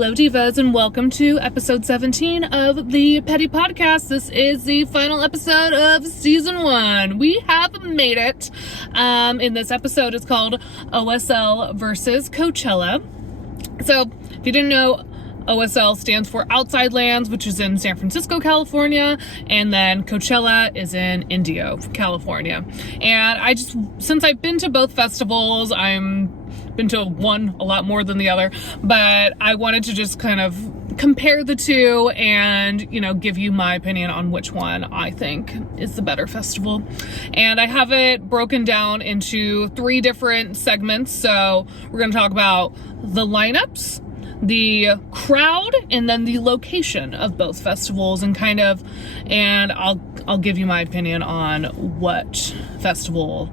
Hello divas, and welcome to episode 17 of the Petty Podcast. This is the final episode of season 1. We have made it. In this episode, it's called OSL versus Coachella. So if you didn't know, OSL stands for Outside Lands, which is in San Francisco, California, and then Coachella is in Indio, California. And since I've been to both festivals, been to one a lot more than the other, but I wanted to just kind of compare the two and, give you my opinion on which one I think is the better festival. And I have it broken down into 3 different segments. So we're going to talk about the lineups, the crowd, and then the location of both festivals, and I'll give you my opinion on what festival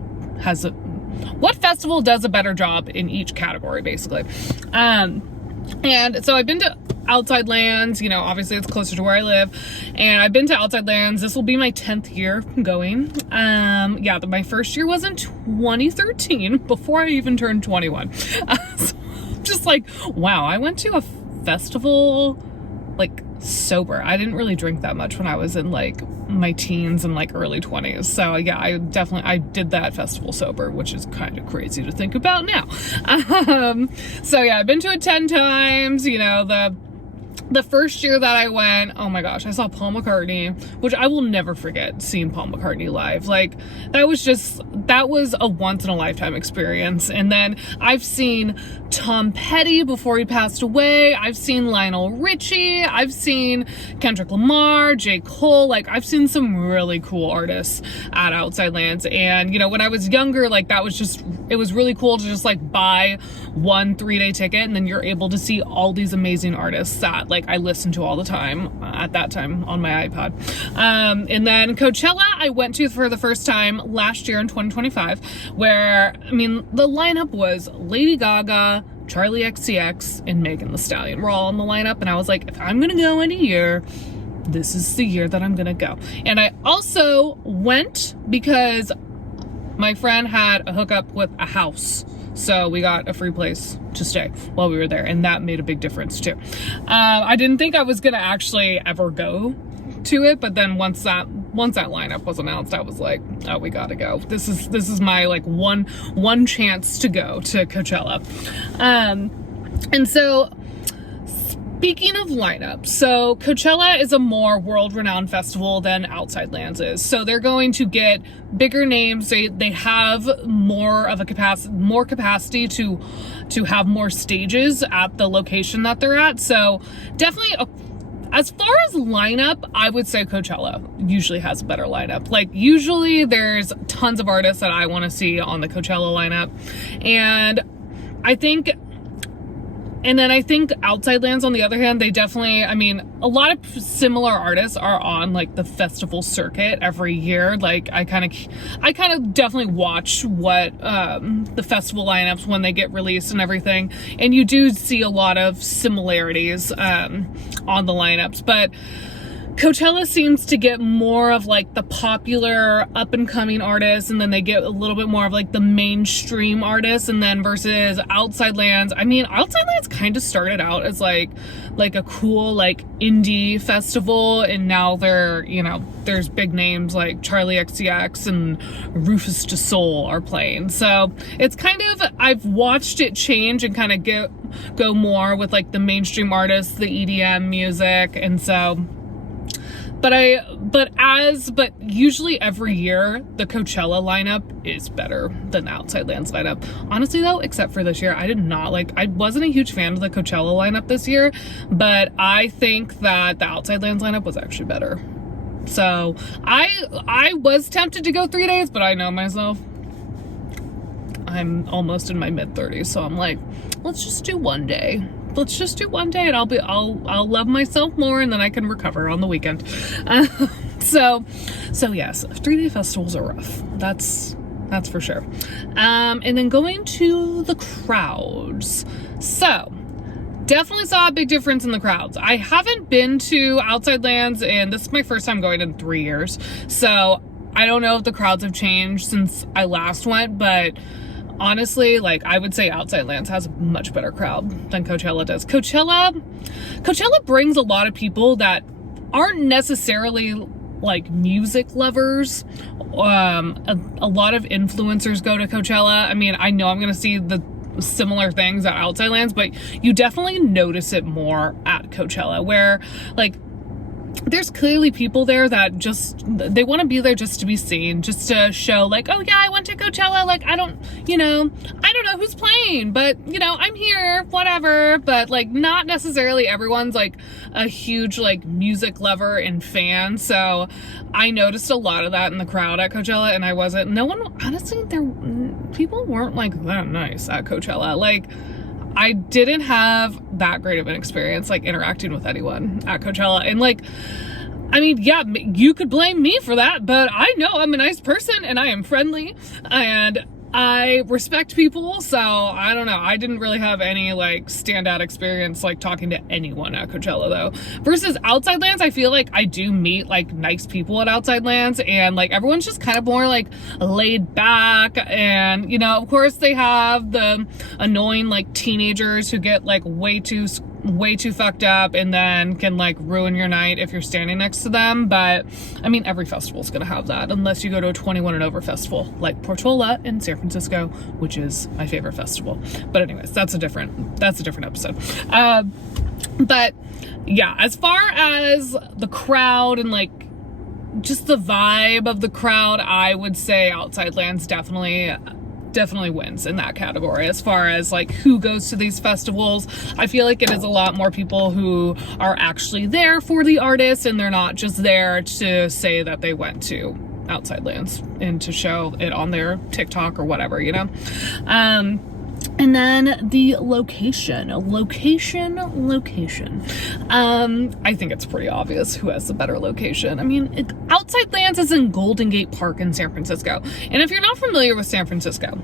does a better job in each category, basically. And so I've been to Outside Lands, obviously it's closer to where I live, and I've been to Outside Lands. This will be my 10th year going. My first year was in 2013, before I even turned 21. So just like, wow, I went to a festival sober. I didn't really drink that much when I was in my teens and early 20s. So yeah, I did that festival sober, which is kind of crazy to think about now. So yeah, I've been to it 10 times. The first year that I went, oh my gosh, I saw Paul McCartney, which I will never forget seeing Paul McCartney live. That was a once in a lifetime experience. And then I've seen Tom Petty before he passed away. I've seen Lionel Richie. I've seen Kendrick Lamar, J. Cole. I've seen some really cool artists at Outside Lands. And, when I was younger, it was really cool to just buy one 3-day ticket, and then you're able to see all these amazing artists that I listened to all the time at that time on my iPod. And then Coachella I went to for the first time last year in 2025, where, the lineup was Lady Gaga, Charlie XCX, and Megan Thee Stallion were all on the lineup, and I was like, if I'm gonna go in a year, this is the year that I'm gonna go. And I also went because my friend had a hookup with a house, so we got a free place to stay while we were there, and that made a big difference too. I didn't think I was gonna actually ever go to it, but then once that lineup was announced, I was like, oh, we gotta go. This is my one chance to go to Coachella. And so speaking of lineup, so Coachella is a more world-renowned festival than Outside Lands is. So they're going to get bigger names. They have more capacity to have more stages at the location that they're at. So definitely, as far as lineup, I would say Coachella usually has a better lineup. Usually there's tons of artists that I want to see on the Coachella lineup. And I think Outside Lands, on the other hand, they definitely, a lot of similar artists are on the festival circuit every year. I kind of definitely watch what the festival lineups when they get released and everything, and you do see a lot of similarities on the lineups. But Coachella seems to get more of the popular up and coming artists, and then they get a little bit more of the mainstream artists, and then versus Outside Lands. Outside Lands kind of started out as a cool indie festival, and now there's big names like Charlie XCX and Rufus Du Sol are playing. So it's I've watched it change and kind of go more with the mainstream artists, the EDM music, and so. But usually every year the Coachella lineup is better than the Outside Lands lineup. Honestly though, except for this year, I wasn't a huge fan of the Coachella lineup this year, but I think that the Outside Lands lineup was actually better. So I was tempted to go 3 days, but I know myself. I'm almost in my mid-30s, so I'm like, let's just do one day. And I'll love myself more, and then I can recover on the weekend. So yes, 3-day festivals are rough. That's for sure. And then going to the crowds. So definitely saw a big difference in the crowds. I haven't been to Outside Lands, and this is my first time going in 3 years. So I don't know if the crowds have changed since I last went, but honestly, like, I would say Outside Lands has a much better crowd than Coachella does. Coachella brings a lot of people that aren't necessarily like music lovers. A lot of influencers go to Coachella. I mean, I know I'm gonna see the similar things at Outside Lands, but you definitely notice it more at Coachella, where like there's clearly people there that just, they want to be there just to be seen, just to show like, oh yeah, I went to Coachella, like I don't know who's playing, but you know, I'm here, whatever. But like, not necessarily everyone's like a huge like music lover and fan. So I noticed a lot of that in the crowd at Coachella, and honestly, people weren't like that nice at Coachella. Like, I didn't have that great of an experience like interacting with anyone at Coachella. And like, I mean, yeah, you could blame me for that, but I know I'm a nice person and I am friendly and I respect people. So I don't know. I didn't really have any like standout experience like talking to anyone at Coachella though. Versus Outside Lands, I feel like I do meet like nice people at Outside Lands, and like everyone's just kind of more like laid back. And you know, of course they have the annoying like teenagers who get like way too fucked up and then can like ruin your night if you're standing next to them. But I mean, every festival's gonna have that unless you go to a 21 and over festival like Portola in San Francisco, which is my favorite festival. But anyways, that's a different episode. But yeah, as far as the crowd and like just the vibe of the crowd, I would say Outside Lands definitely wins in that category. As far as like who goes to these festivals, I feel like it is a lot more people who are actually there for the artist, and they're not just there to say that they went to Outside Lands and to show it on their TikTok or whatever, you know. And then the location. I think it's pretty obvious who has the better location. I mean, Outside Lands is in Golden Gate Park in San Francisco. And if you're not familiar with San Francisco,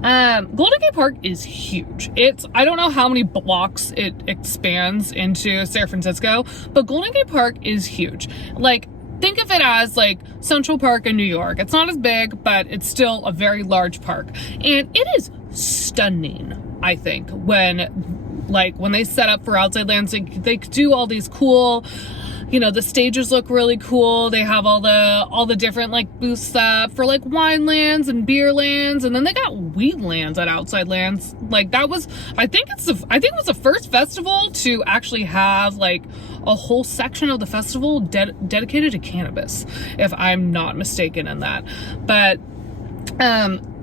Golden Gate Park is huge. I don't know how many blocks it expands into San Francisco, but Golden Gate Park is huge. Like, think of it as like Central Park in New York. It's not as big, but it's still a very large park. And it is stunning, I think, when they set up for Outside Lands. They do all these cool, you know, the stages look really cool. They have all the different like booths up for like wine lands and beer lands, and then they got weed lands at Outside Lands. Like that was, I think it was the first festival to actually have like a whole section of the festival dedicated to cannabis, if I'm not mistaken in that. But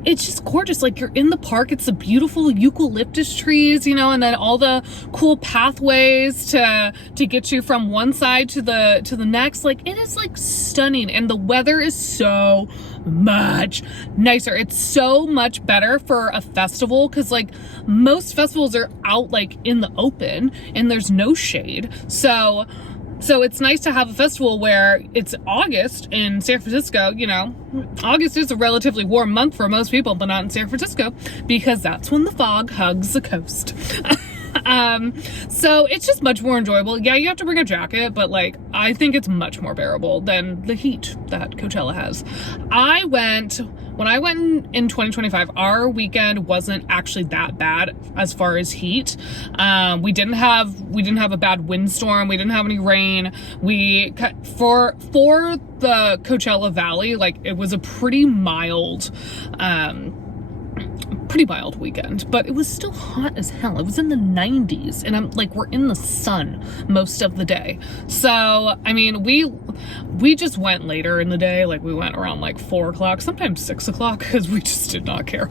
it's just gorgeous. Like, you're in the park, it's the beautiful eucalyptus trees, you know, and then all the cool pathways to get you from one side to the next. Like, it is like stunning, and the weather is so much nicer. It's so much better for a festival, because like most festivals are out like in the open and there's no shade. So it's nice to have a festival where it's August in San Francisco. You know, August is a relatively warm month for most people, but not in San Francisco, because that's when the fog hugs the coast. So it's just much more enjoyable. Yeah, you have to bring a jacket, but like, I think it's much more bearable than the heat that Coachella has. When I went in 2025, our weekend wasn't actually that bad as far as heat. We didn't have a bad windstorm. We didn't have any rain. For the Coachella Valley, like, it was a pretty mild weekend, but it was still hot as hell. It was in the 90s, and we're in the sun most of the day. So, I mean, we just went later in the day. Like, we went around like 4 o'clock, sometimes 6 o'clock, because we just did not care.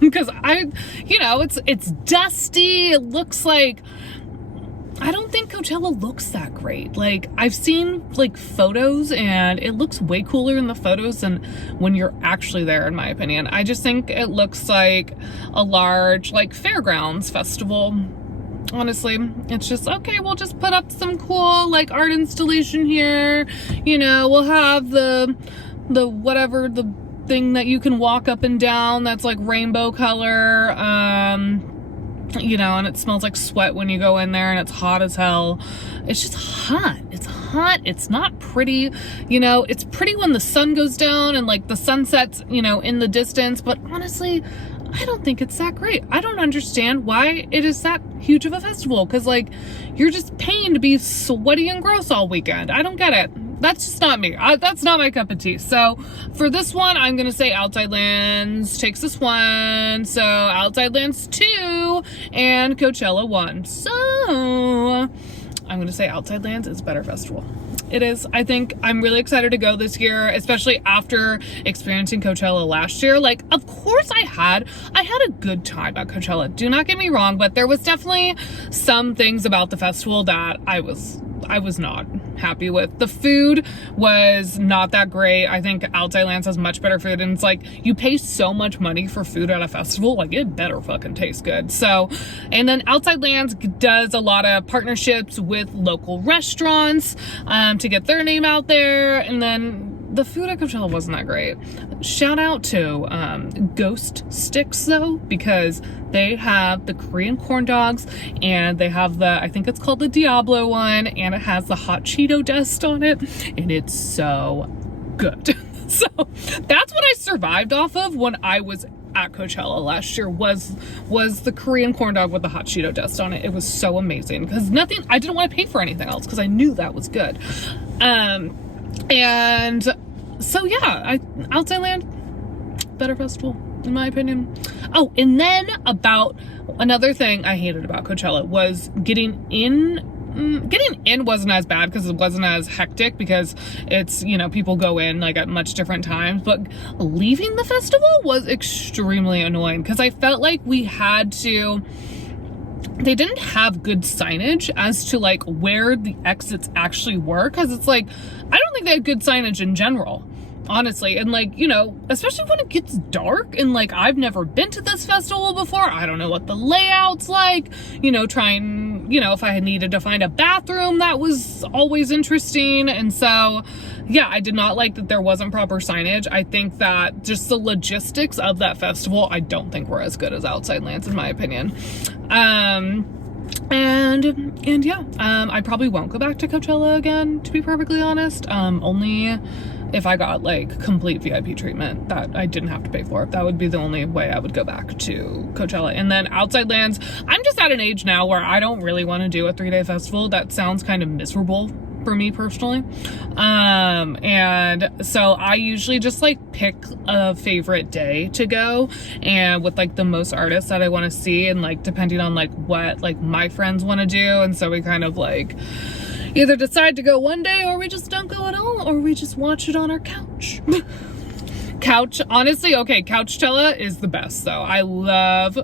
Because it's dusty. It looks like, I don't think Coachella looks that great. Like, I've seen like photos, and it looks way cooler in the photos than when you're actually there, in my opinion. I just think it looks like a large like fairgrounds festival. Honestly, it's just, okay, we'll just put up some cool like art installation here. You know, we'll have the whatever, the thing that you can walk up and down that's like rainbow color. You know, and it smells like sweat when you go in there, and it's hot as hell. It's just hot. It's hot. It's not pretty. You know, it's pretty when the sun goes down and like the sun sets, you know, in the distance. But honestly, I don't think it's that great. I don't understand why it is that huge of a festival, because like you're just paying to be sweaty and gross all weekend. I don't get it. That's just not me. That's not my cup of tea. So for this one, I'm gonna say Outside Lands takes this one. So Outside Lands 2 and Coachella 1. So I'm gonna say Outside Lands is a better festival. It is. I think I'm really excited to go this year, especially after experiencing Coachella last year. Like, of course I had a good time at Coachella. Do not get me wrong, but there was definitely some things about the festival that I was not happy with. The food was not that great. I think Outside Lands has much better food, and it's like you pay so much money for food at a festival, like it better fucking taste good. So, and then Outside Lands does a lot of partnerships with local restaurants to get their name out there, and then the food at Coachella wasn't that great. Shout out to Ghost Sticks though, because they have the Korean corn dogs and they have the, I think it's called the Diablo one, and it has the hot Cheeto dust on it, and it's so good. So that's what I survived off of when I was at Coachella last year, was the Korean corn dog with the hot Cheeto dust on it. It was so amazing, because I didn't want to pay for anything else because I knew that was good. And so yeah, Outside Land, better festival in my opinion. Oh, and then about another thing I hated about Coachella was getting in wasn't as bad because it wasn't as hectic, because it's, you know, people go in like at much different times, but leaving the festival was extremely annoying because I felt like they didn't have good signage as to like where the exits actually were, because it's like, I don't think they had good signage in general, honestly. And like, you know, especially when it gets dark, and like I've never been to this festival before, I don't know what the layout's like, you know, if I had needed to find a bathroom, that was always interesting. And so yeah, I did not like that there wasn't proper signage. I think that just the logistics of that festival, I don't think were as good as Outside Lands in my opinion. And yeah, I probably won't go back to Coachella again, to be perfectly honest. Only if I got like complete VIP treatment that I didn't have to pay for. That would be the only way I would go back to Coachella. And then Outside Lands, I'm just at an age now where I don't really want to do a 3-day festival. That sounds kind of miserable for me personally. And so I usually just like pick a favorite day to go, and with like the most artists that I want to see, and like depending on like what like my friends want to do. And so we kind of like either decide to go one day, or we just don't go at all, or we just watch it on our couch. Honestly, okay, Coachella is the best though. I love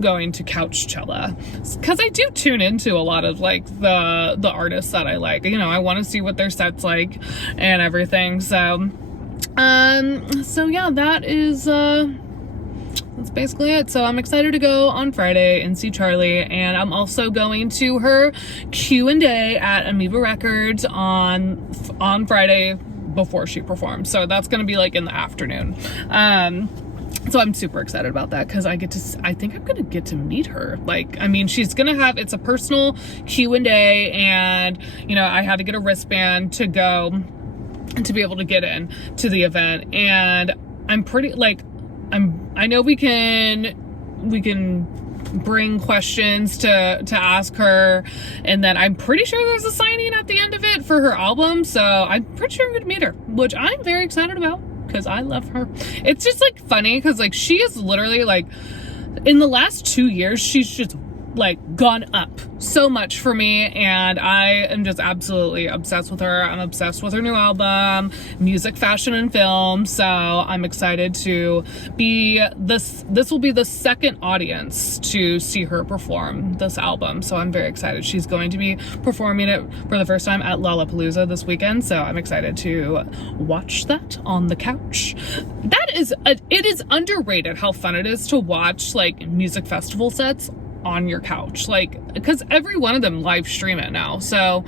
going to Coachella because I do tune into a lot of like the artists that I like. You know, I want to see what their set's like and everything. So yeah, that's basically it. So I'm excited to go on Friday and see Charlie, and I'm also going to her Q&A at Amoeba Records on Friday before she performs. So that's going to be like in the afternoon. So I'm super excited about that because I think I'm going to get to meet her. Like, I mean, she's going to it's a personal Q&A, and, you know, I had to get a wristband to go to be able to get in to the event. And I'm pretty, like, I know we can bring questions to ask her, and then I'm pretty sure there's a signing at the end of it for her album. So I'm pretty sure I'm going to meet her, which I'm very excited about, because I love her. It's just like funny because like she is literally like, in the last 2 years, she's just like gone up so much for me, and I am just absolutely obsessed with her. I'm obsessed with her new album, music, fashion, and film. So I'm excited to be this will be the second audience to see her perform this album. So I'm very excited. She's going to be performing it for the first time at Lollapalooza this weekend. So I'm excited to watch that on the couch. It is underrated how fun it is to watch like music festival sets on your couch, like, because every one of them live stream it now. So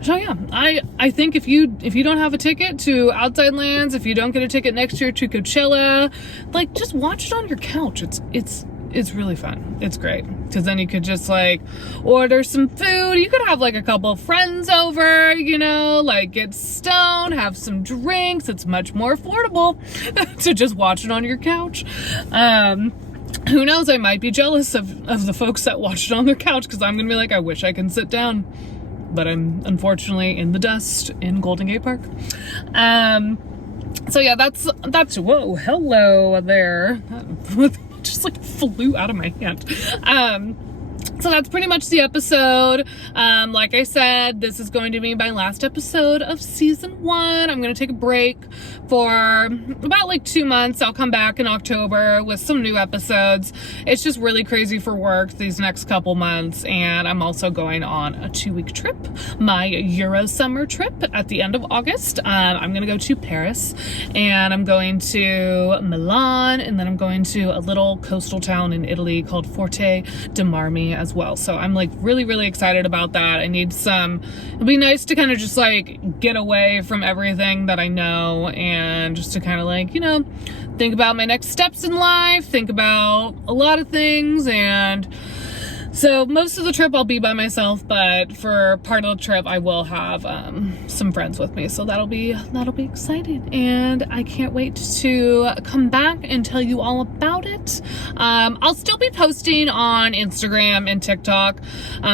yeah, I think if you don't have a ticket to Outside Lands, if you don't get a ticket next year to Coachella, like, just watch it on your couch. It's really fun. It's great, because then you could just like order some food. You could have like a couple of friends over, you know, like get stoned, have some drinks. It's much more affordable to just watch it on your couch. who knows, I might be jealous of the folks that watched it on their couch, because I'm gonna be like, I wish I can sit down, but I'm unfortunately in the dust in Golden Gate Park. So yeah, that's whoa, hello there. That just like flew out of my hand. So that's pretty much the episode. Like I said, this is going to be my last episode of season 1. I'm going to take a break for about like 2 months. I'll come back in October with some new episodes. It's just really crazy for work these next couple months. And I'm also going on a 2-week trip, my Euro summer trip at the end of August. I'm going to go to Paris, and I'm going to Milan, and then I'm going to a little coastal town in Italy called Forte de Marmi as well. So I'm like really excited about that. I need it'll be nice to kind of just like get away from everything that I know, and just to kind of like, you know, think about my next steps in life, think about a lot of things. And so most of the trip I'll be by myself, but for part of the trip I will have some friends with me. So that'll be exciting, and I can't wait to come back and tell you all about it. I'll still be posting on Instagram and TikTok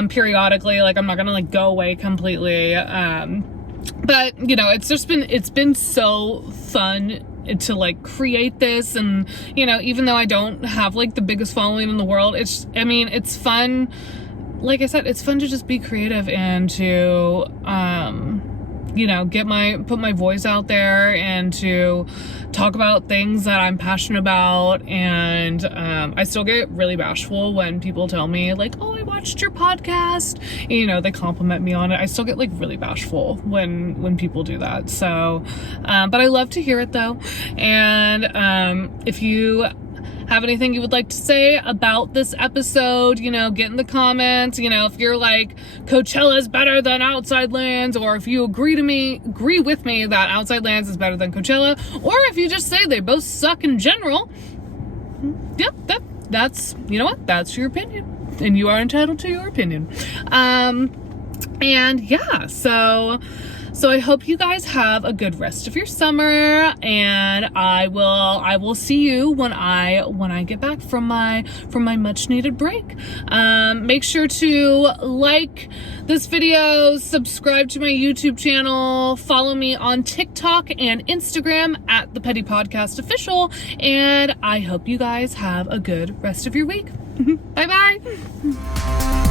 periodically. Like, I'm not gonna like go away completely. But you know, it's been so fun to like create this, and you know, even though I don't have like the biggest following in the world, it's fun. Like I said, it's fun to just be creative and to you know, put my voice out there and to talk about things that I'm passionate about. And I still get really bashful when people tell me like, oh, I watched your podcast, you know, they compliment me on it. I still get like really bashful when people do that. So but I love to hear it though. And if you have anything you would like to say about this episode, you know, get in the comments. You know, if you're like, Coachella is better than Outside Lands, or if you agree with me that Outside Lands is better than Coachella, or if you just say they both suck in general, yep, that's, you know what, that's your opinion, and you are entitled to your opinion. And yeah, so I hope you guys have a good rest of your summer, and I will see you when I get back from my much needed break. Make sure to like this video, subscribe to my YouTube channel, follow me on TikTok and Instagram at The Petty Podcast Official, and I hope you guys have a good rest of your week. Bye bye.